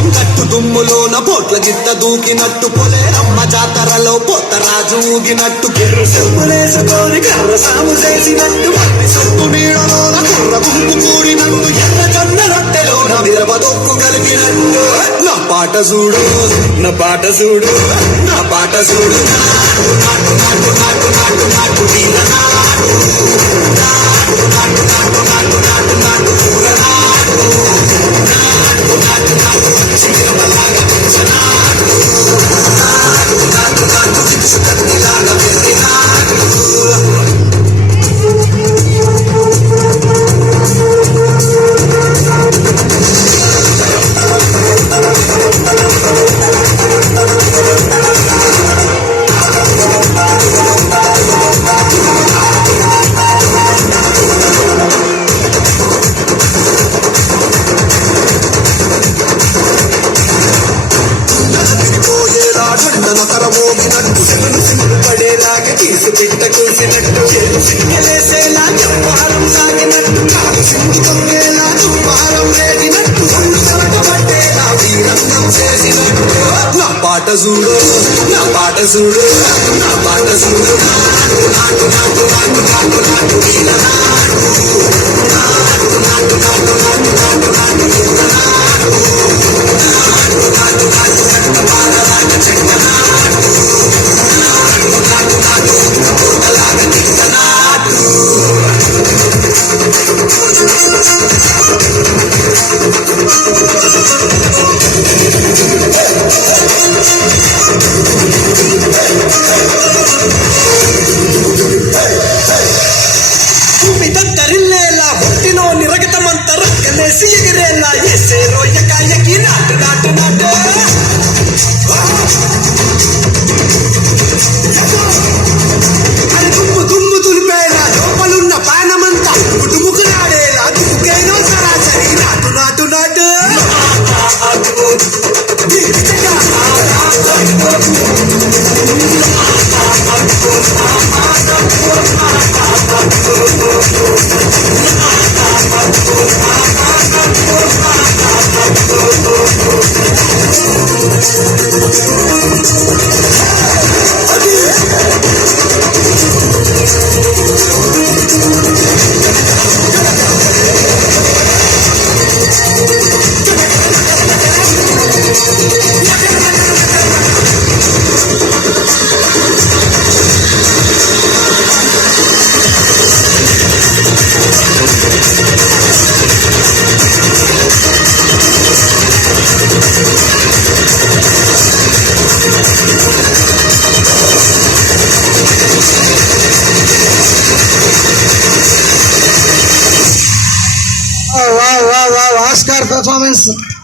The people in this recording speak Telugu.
పొలం కట్టు దుమ్ములోన పోట్ల గిత్త దూకినట్టు పొలేరమ్మ జాతరలో పోతరాజు ఊగినట్టు కిర్రు చెప్పులేసుకొని కర్ర సాము చేసినట్టు మట్టి సొట్టు నీడలోన కుర్ర గుంపు కూడినట్టు ఎర్ర జొన్న రొట్టెలోన విరవ దొక్కు కలిగినట్టు నా పాట చూడు నా పాట చూడు నా పాట చూడు నాటు నాటు నాటు నాటు నాటు నీల నాటు నాటు నాటు నాటు నాటు నాటు నాటు పూల నాటు నాటు నాటు నాటు శిఖరమలాగా పెంచనాటు నాటు నాటు నాటు చిచ్చుకన్నిలాగా పెరిగినాటు మోగినట్టు సిమ్ము పడేలాగా తీసి పిట్ట కూసినట్టు సిగ్గలేసేలా చెప్పారం సాగినట్టు కాదు సింగు తొంగేలా దుమారం రేగినట్టు పట్టేలా వీరంగం చేసినట్టు నా పాట చూడు నా పాట చూడు నా పాట చూడు నాటు నాటు నాటు నాటు నాటు నీల నాటు నాటు నాటు నాటు నాటు నాటు నాటు పూల నాటు నాటు నాటు నాటు చెట్ట పాలలాగా చెట్ట నాటు నాటు నాటు నాటు పూతలాగా తిట్ట నాటు భూమి దద్దరిల్లేలా ఒట్టిలో నిరగతమంత రక్కలేసి ఎగిరేలా ఎసే రొయ్యకాయకి నాటు నాటు నాటు అది దుమ్ము దుమ్ము దులిపేలా లోపలున్న పానమంతా డుముకు నాడేలా దుముకేనో సరాసరి నాటు నాటు నాటు Wow, Oscar performance.